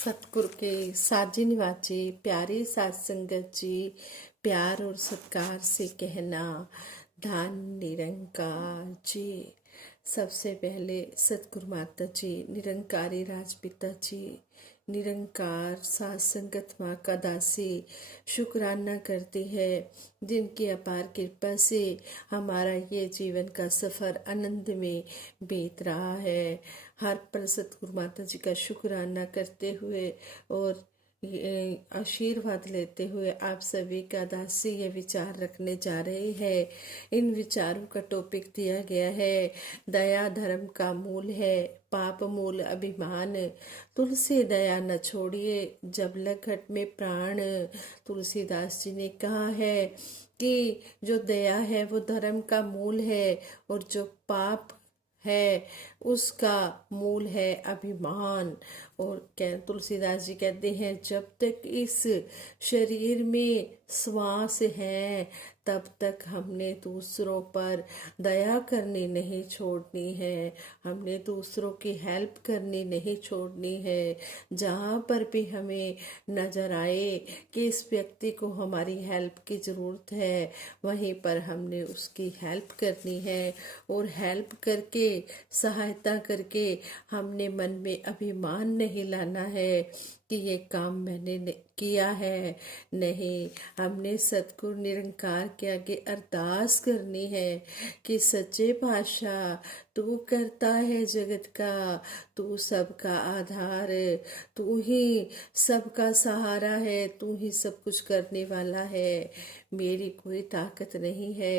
सतगुरु के साजी निवाचे प्यारे साध संगत जी, प्यार और सत्कार से कहना धन निरंकार जी। सबसे पहले सतगुरु माता जी, निरंकारी राजपिता जी, निरंकार साध संगत माँ का दासी शुक्राना करती है, जिनकी अपार कृपा से हमारा ये जीवन का सफ़र आनंद में बीत रहा है। हर पल सतगुरु माता जी का शुक्राना करते हुए और आशीर्वाद लेते हुए आप सभी का दासी ये विचार रखने जा रहे हैं। इन विचारों का टॉपिक दिया गया है, दया धर्म का मूल है, पाप मूल अभिमान, तुलसी दया न छोड़िए जब लग घट में प्राण। तुलसीदास जी ने कहा है कि जो दया है वो धर्म का मूल है और जो पाप है उसका मूल है अभिमान। और तुलसीदास जी कहते हैं, जब तक इस शरीर में श्वास है तब तक हमने दूसरों पर दया करनी नहीं छोड़नी है, हमने दूसरों की हेल्प करनी नहीं छोड़नी है। जहाँ पर भी हमें नज़र आए कि इस व्यक्ति को हमारी हेल्प की ज़रूरत है, वहीं पर हमने उसकी हेल्प करनी है। और हेल्प करके, सहायता करके हमने मन में अभिमान नहीं लाना है कि ये काम मैंने किया है। नहीं, हमने सतगुरु निरंकार के आगे अरदास करनी है कि सच्चे पातशाह, तू करता है जगत का, तू सबका आधार, तू ही सबका सहारा है, तू ही सब कुछ करने वाला है, मेरी कोई ताकत नहीं है।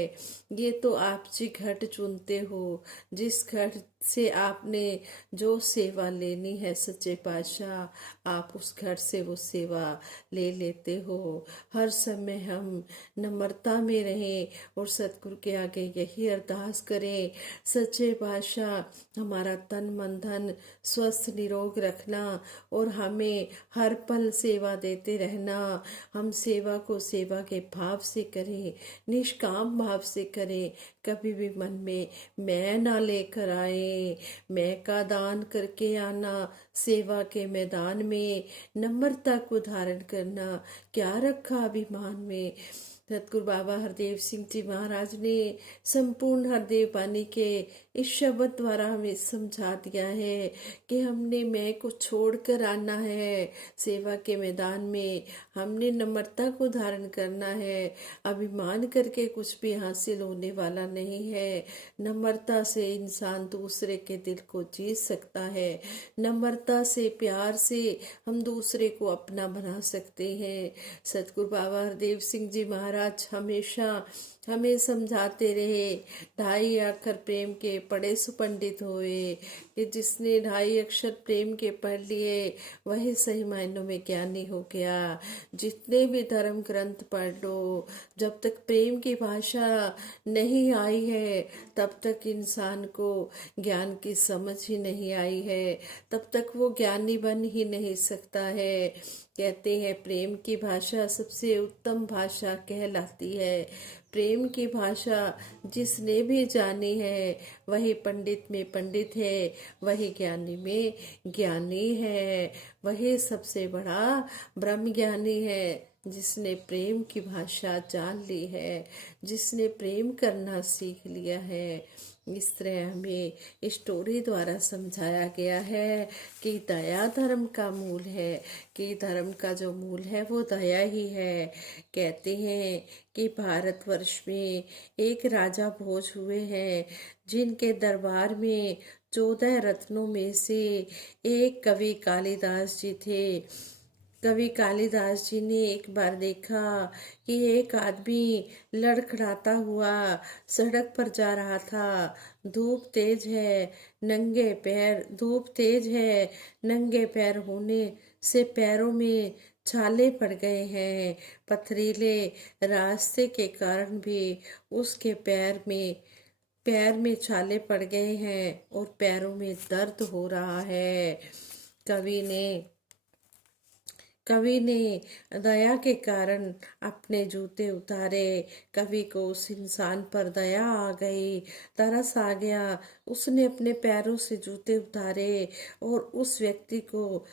ये तो आप जी घट चुनते हो, जिस घट से आपने जो सेवा लेनी है सच्चे पातशाह, आप उस घर से वो सेवा ले लेते हो। हर समय हम नम्रता में रहें और सतगुरु के आगे यही अरदास करें, सच्चे पातशाह हमारा तन मन धन स्वस्थ निरोग रखना और हमें हर पल सेवा देते रहना। हम सेवा को सेवा के भाव से करें, निष्काम भाव से करें, कभी भी मन में मैं ना लेकर आए। मैं का दान करके आना, सेवा के मैदान में नम्रता को धारण करना, क्या रखा अभिमान में। सतगुरु बाबा हरदेव सिंह जी महाराज ने संपूर्ण हरदेव वाणी के इस शब्द द्वारा हमें समझा दिया है कि हमने मैं को छोड़कर आना है सेवा के मैदान में, हमने नम्रता को धारण करना है। अभिमान करके कुछ भी हासिल होने वाला नहीं है। नम्रता से इंसान दूसरे के दिल को जीत सकता है, नम्रता से प्यार से हम दूसरे को अपना बना सकते हैं। सतगुरु बाबा हरदेव सिंह जी महाराज हमेशा हमें समझाते रहे, ढाई अक्षर प्रेम के पढ़े सुपंडित होए, कि जिसने ढाई अक्षर प्रेम के पढ़ लिए वही सही मायनों में ज्ञानी हो गया। जितने भी धर्म ग्रंथ पढ़ लो, जब तक प्रेम की भाषा नहीं आई है तब तक इंसान को ज्ञान की समझ ही नहीं आई है, तब तक वो ज्ञानी बन ही नहीं सकता है। कहते हैं प्रेम की भाषा सबसे उत्तम भाषा कहलाती है। प्रेम की भाषा जिसने भी जानी है वही पंडित में पंडित है, वही ज्ञानी में ज्ञानी है, वही सबसे बड़ा ब्रह्म ज्ञानी है, जिसने प्रेम की भाषा जान ली है, जिसने प्रेम करना सीख लिया है। इस तरह हमें स्टोरी द्वारा समझाया गया है कि दया धर्म का मूल है, कि धर्म का जो मूल है वो दया ही है। कहते हैं कि भारतवर्ष में एक राजा भोज हुए हैं, जिनके दरबार में 14 रत्नों में से एक कवि कालिदास जी थे। कवि कालिदास जी ने एक बार देखा कि एक आदमी लड़खड़ाता हुआ सड़क पर जा रहा था। धूप तेज है, नंगे पैर, धूप तेज है, नंगे पैर होने से पैरों में छाले पड़ गए हैं। पथरीले रास्ते के कारण भी उसके पैर में छाले पड़ गए हैं और पैरों में दर्द हो रहा है। कवि ने दया के कारण अपने जूते उतारे। कवि को उस इंसान पर दया आ गई, तरस आ गया। उसने अपने पैरों से जूते उतारे और उस व्यक्ति को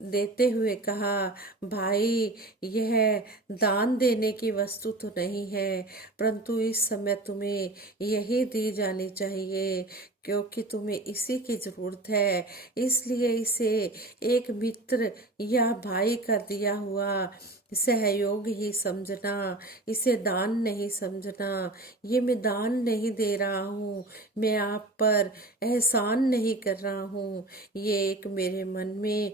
देते हुए कहा, भाई यह दान देने की वस्तु तो नहीं है, परंतु इस समय तुम्हें यही दी जानी चाहिए, क्योंकि तुम्हें इसी की जरूरत है। इसलिए इसे एक मित्र या भाई का दिया हुआ सहयोग ही समझना, इसे दान नहीं समझना। ये मैं दान नहीं दे रहा हूँ, मैं आप पर एहसान नहीं कर रहा हूँ, ये एक मेरे मन में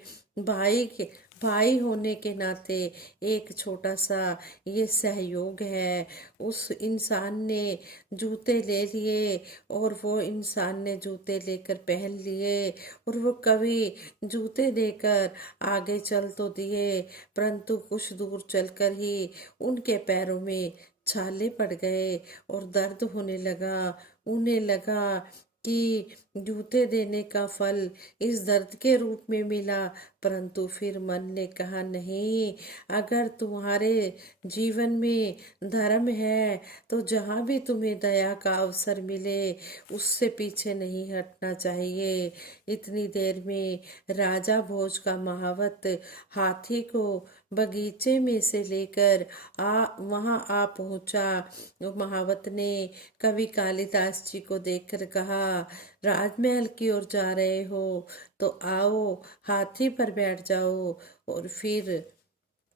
भाई होने के नाते एक छोटा सा ये सहयोग है। उस इंसान ने जूते ले लिए और वो इंसान ने जूते लेकर पहन लिए, और वो कवि जूते देकर आगे चल तो दिए, परंतु कुछ दूर चलकर ही उनके पैरों में छाले पड़ गए और दर्द होने लगा। उन्हें लगा कि जूते देने का फल इस दर्द के रूप में मिला, परंतु फिर मन ने कहा, नहीं, अगर तुम्हारे जीवन में धर्म है तो जहाँ भी तुम्हें दया का अवसर मिले उससे पीछे नहीं हटना चाहिए। इतनी देर में राजा भोज का महावत हाथी को बगीचे में से लेकर वहां आ पहुंचा। महावत ने कवि कालिदास जी को देखकर कहा, राजमहल की ओर जा रहे हो तो आओ, हाथी पर बैठ जाओ। और फिर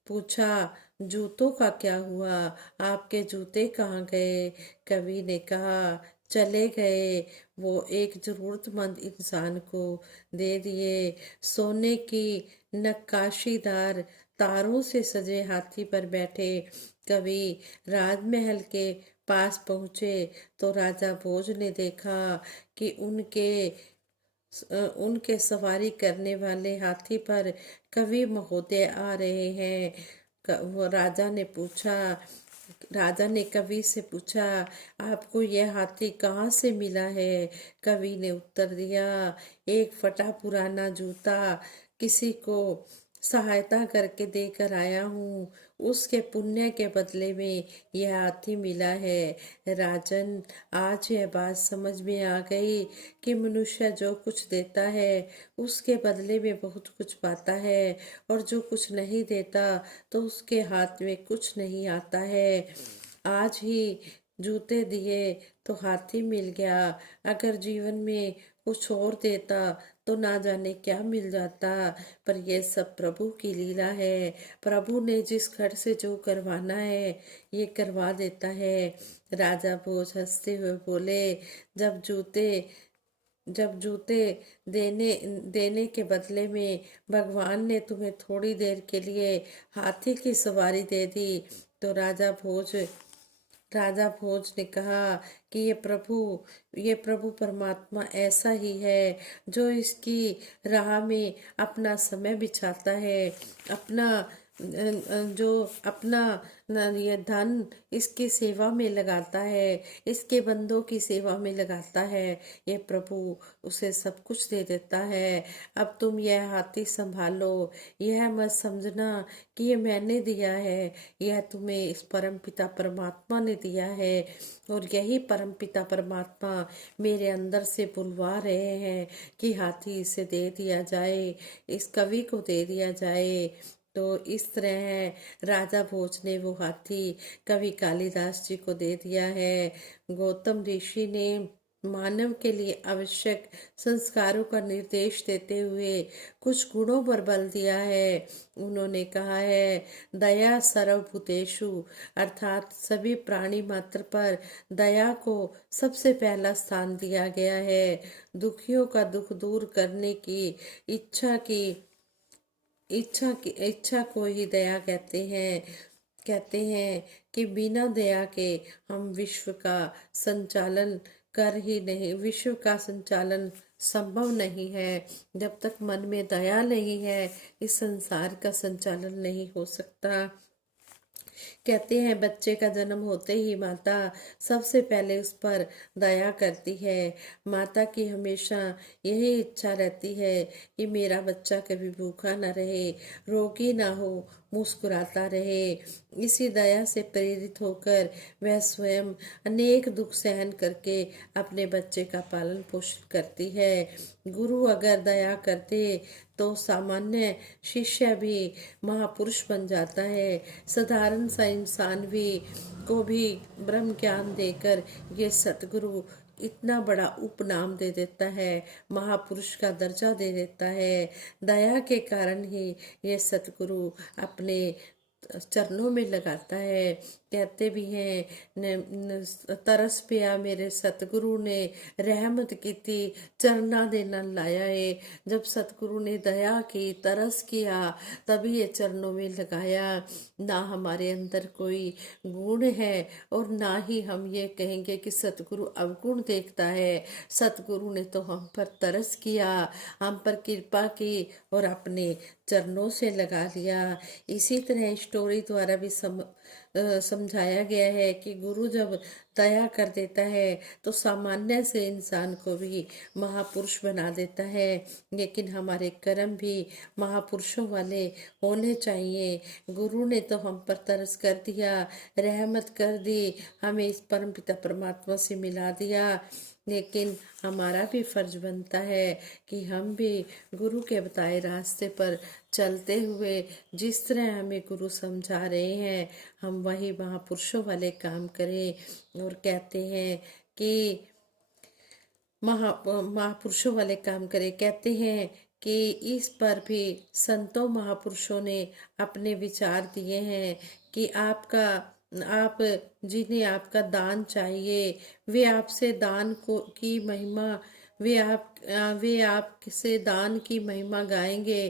पूछा, जूतों का क्या हुआ, आपके जूते कहाँ गए? कवि ने कहा, चले गए, वो एक जरूरतमंद इंसान को दे दिए। सोने की नक्काशीदार तारों से सजे हाथी पर बैठे कवि राजमहल के पास पहुंचे तो राजा भोज ने देखा कि उनके सवारी करने वाले हाथी पर कवि महोदय आ रहे हैं। वो राजा ने कवि से पूछा, आपको यह हाथी कहाँ से मिला है? कवि ने उत्तर दिया, एक फटा पुराना जूता किसी को सहायता करके देकर आया हूँ, उसके पुण्य के बदले में यह हाथी मिला है। राजन, आज यह बात समझ में आ गई कि मनुष्य जो कुछ देता है उसके बदले में बहुत कुछ पाता है, और जो कुछ नहीं देता तो उसके हाथ में कुछ नहीं आता है। आज ही जूते दिए तो हाथी मिल गया, अगर जीवन में कुछ और देता तो ना जाने क्या मिल जाता। पर यह सब प्रभु की लीला है, प्रभु ने जिस घर से जो करवाना है ये करवा देता है। राजा भोज हंसते हुए बोले, जब जूते जब जूते देने देने के बदले में भगवान ने तुम्हें थोड़ी देर के लिए हाथी की सवारी दे दी, तो राजा भोज ने कहा कि ये प्रभु परमात्मा ऐसा ही है जो इसकी राह में अपना समय बिछाता है, अपना जो अपना ये धन इसकी सेवा में लगाता है, इसके बंदों की सेवा में लगाता है, ये प्रभु उसे सब कुछ दे देता है। अब तुम यह हाथी संभालो, यह मत समझना कि ये मैंने दिया है, यह तुम्हें इस परमपिता परमात्मा ने दिया है, और यही परमपिता परमात्मा मेरे अंदर से बुलवा रहे हैं कि हाथी इसे दे दिया जाए, इस कवि को दे दिया जाए। तो इस तरह राजा भोज ने वो हाथी कवि कालिदास जी को दे दिया है। गौतम ऋषि ने मानव के लिए आवश्यक संस्कारों का निर्देश देते हुए कुछ गुणों पर बल दिया है। उन्होंने कहा है, दया सर्वभूतेषु, अर्थात सभी प्राणी मात्र पर दया को सबसे पहला स्थान दिया गया है। दुखियों का दुख दूर करने की इच्छा को ही दया कहते हैं कि बिना दया के हम विश्व का संचालन संभव नहीं है। जब तक मन में दया नहीं है इस संसार का संचालन नहीं हो सकता। कहते हैं, बच्चे का जन्म होते ही माता सबसे पहले उस पर दया करती है। माता की हमेशा यही इच्छा रहती है कि मेरा बच्चा कभी भूखा न रहे, रोगी ना हो, मुस्कुराता रहे। इसी दया से प्रेरित होकर वह स्वयं अनेक दुख सहन करके अपने बच्चे का पालन पोषण करती है। गुरु अगर दया करते तो सामान्य शिष्य भी महापुरुष बन जाता है। साधारण सा इंसान भी को भी ब्रह्म ज्ञान देकर ये सतगुरु इतना बड़ा उपनाम दे देता है, महापुरुष का दर्जा दे देता है। दया के कारण ही ये सतगुरु अपने चरणों में लगाता है। कहते भी हैं तरस पिया मेरे सतगुरु ने, रहमत की थी चरना दे नाल लाया है। जब सतगुरु ने दया की, तरस किया, तभी ये चरणों में लगाया। ना हमारे अंदर कोई गुण है और ना ही हम ये कहेंगे कि सतगुरु अवगुण देखता है। सतगुरु ने तो हम पर तरस किया, हम पर कृपा की और अपने चरणों से लगा लिया। इसी तरह स्टोरी द्वारा भी समझाया गया है कि गुरु जब दया कर देता है तो सामान्य से इंसान को भी महापुरुष बना देता है। लेकिन हमारे कर्म भी महापुरुषों वाले होने चाहिए। गुरु ने तो हम पर तरस कर दिया, रहमत कर दी, हमें इस परम पिता परमात्मा से मिला दिया। लेकिन हमारा भी फर्ज बनता है कि हम भी गुरु के बताए रास्ते पर चलते हुए जिस तरह हमें गुरु समझा रहे हैं, हम वही महापुरुषों वाले काम करें। और कहते हैं कि महापुरुषों वाले काम करें। कहते हैं कि इस पर भी संतों महापुरुषों ने अपने विचार दिए हैं कि आप जिन्हें आपका दान चाहिए वे आपसे दान को की महिमा वे आपसे दान की महिमा गाएंगे।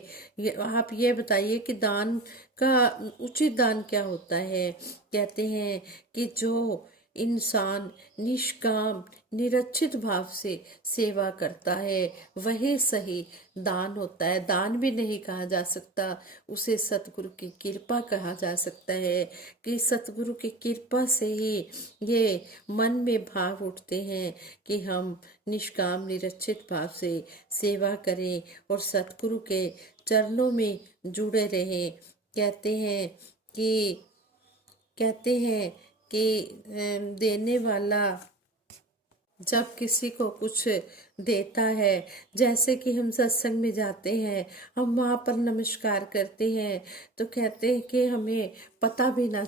आप ये बताइए कि दान का उचित दान क्या होता है। कहते हैं कि जो इंसान निष्काम निरक्षित भाव से सेवा करता है वही सही दान होता है। दान भी नहीं कहा जा सकता, उसे सतगुरु की कृपा कहा जा सकता है कि सतगुरु की कृपा से ही ये मन में भाव उठते हैं कि हम निष्काम निरक्षित भाव से सेवा करें और सतगुरु के चरणों में जुड़े रहें। कहते हैं कि देने वाला जब किसी को कुछ देता है, जैसे कि हम सत्संग में जाते हैं, हम वहाँ पर नमस्कार करते हैं तो कहते हैं कि हमें पता भी ना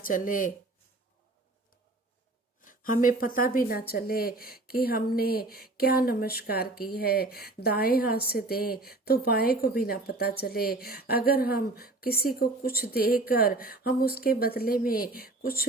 चले कि हमने क्या नमस्कार की है। दाएं हाथ से दें तो बाएं को भी ना पता चले। अगर हम किसी को कुछ देकर हम उसके बदले में कुछ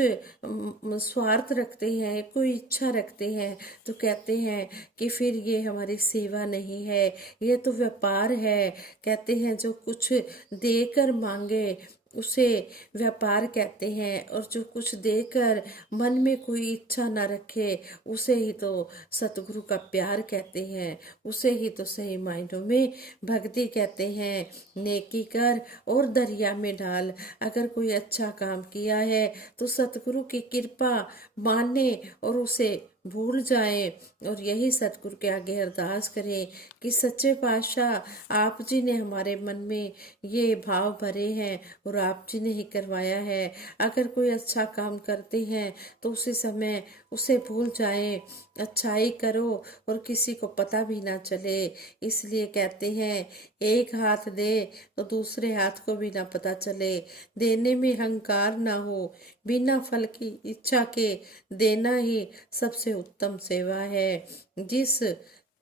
स्वार्थ रखते हैं, कोई इच्छा रखते हैं, तो कहते हैं कि फिर ये हमारी सेवा नहीं है, ये तो व्यापार है। कहते हैं जो कुछ देकर मांगे उसे व्यापार कहते हैं, और जो कुछ देकर मन में कोई इच्छा ना रखे उसे ही तो सतगुरु का प्यार कहते हैं, उसे ही तो सही मायनों में भक्ति कहते हैं। नेकी कर और दरिया में डाल। अगर कोई अच्छा काम किया है तो सतगुरु की कृपा माने और उसे भूल जाए और यही सतगुरु के आगे अरदास करें कि सच्चे पातशाह आप जी ने हमारे मन में ये भाव भरे हैं और आप जी ने ही करवाया है। अगर कोई अच्छा काम करते हैं तो उसी समय उसे भूल जाएं, अच्छाई करो और किसी को पता भी ना चले। इसलिए कहते हैं एक हाथ दे तो दूसरे हाथ को भी ना पता चले। देने में अहंकार ना हो, बिना फल की इच्छा के देना ही सबसे उत्तम सेवा है। जिस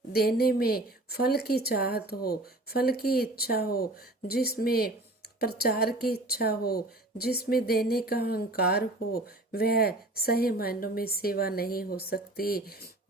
देने में फल की चाहत हो, फल की इच्छा हो, जिसमें प्रचार की इच्छा हो, जिसमें देने का अहंकार हो, वह सही मायनों में सेवा नहीं हो सकती।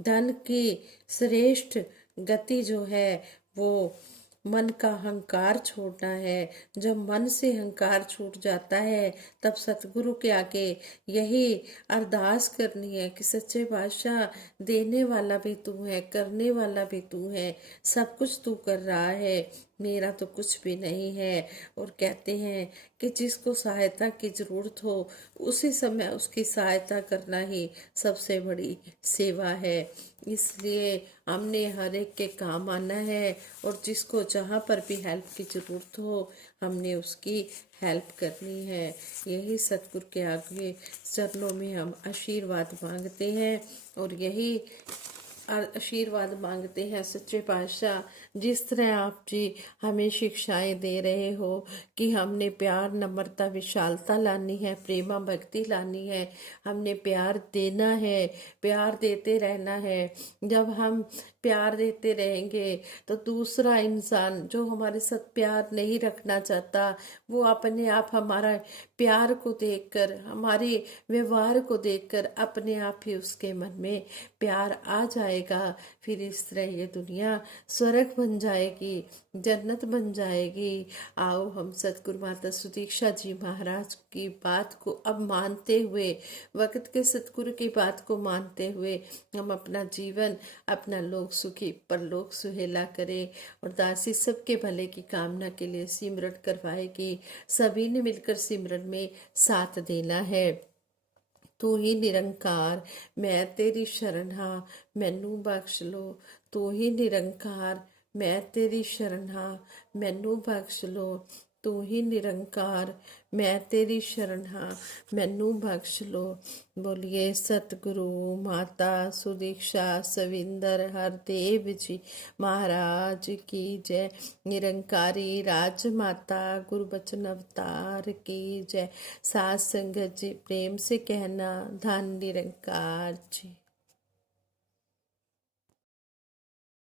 धन की श्रेष्ठ गति जो है वो मन का अहंकार छोड़ना है। जब मन से अहंकार छूट जाता है तब सतगुरु के आगे यही अरदास करनी है कि सच्चे पातशाह देने वाला भी तू है, करने वाला भी तू है, सब कुछ तू कर रहा है, मेरा तो कुछ भी नहीं है। और कहते हैं कि जिसको सहायता की जरूरत हो उसी समय उसकी सहायता करना ही सबसे बड़ी सेवा है। इसलिए हमने हर एक के काम आना है और जिसको जहाँ पर भी हेल्प की जरूरत हो हमने उसकी हेल्प करनी है। यही सतगुरु के आगे चरणों में हम आशीर्वाद मांगते हैं और यही आशीर्वाद मांगते हैं सच्चे पातशाह, जिस तरह आप जी हमें शिक्षाएं दे रहे हो कि हमने प्यार, नम्रता, विशालता लानी है, प्रेमा भक्ति लानी है, हमने प्यार देना है, प्यार देते रहना है। जब हम प्यार देते रहेंगे तो दूसरा इंसान जो हमारे साथ प्यार नहीं रखना चाहता, वो अपने आप हमारा प्यार को देखकर, हमारे व्यवहार को देखकर अपने आप ही उसके मन में प्यार आ जाएगा। फिर इस तरह ये दुनिया स्वर्ग बन जाएगी, जन्नत बन जाएगी। आओ हम सतगुरु माता सुदीक्षा जी महाराज की बात को अब मानते हुए, वक्त के सतगुरु की बात को मानते हुए हम अपना जीवन, अपना लोक सुखी परलोक सुहेला करें। और दासी सबके भले की कामना के लिए सिमरन करवाएगी। सभी ने मिलकर सिमरन में साथ देना है। तू ही निरंकार, मैं तेरी शरण हाँ, मैनू बख्श लो। तू ही निरंकार, मैं तेरी शरण हाँ, मैनू बख्श लो। तू ही निरंकार, मैं तेरी शरण हाँ, मैनू बख्श लो। बोलिए सतगुरु माता सुदीक्षा सविंदर हरदेव जी महाराज की जय। निरंकारी राजमाता गुरुबचन अवतार की जय। साथ संगत जी प्रेम से कहना, धन निरंकार जी।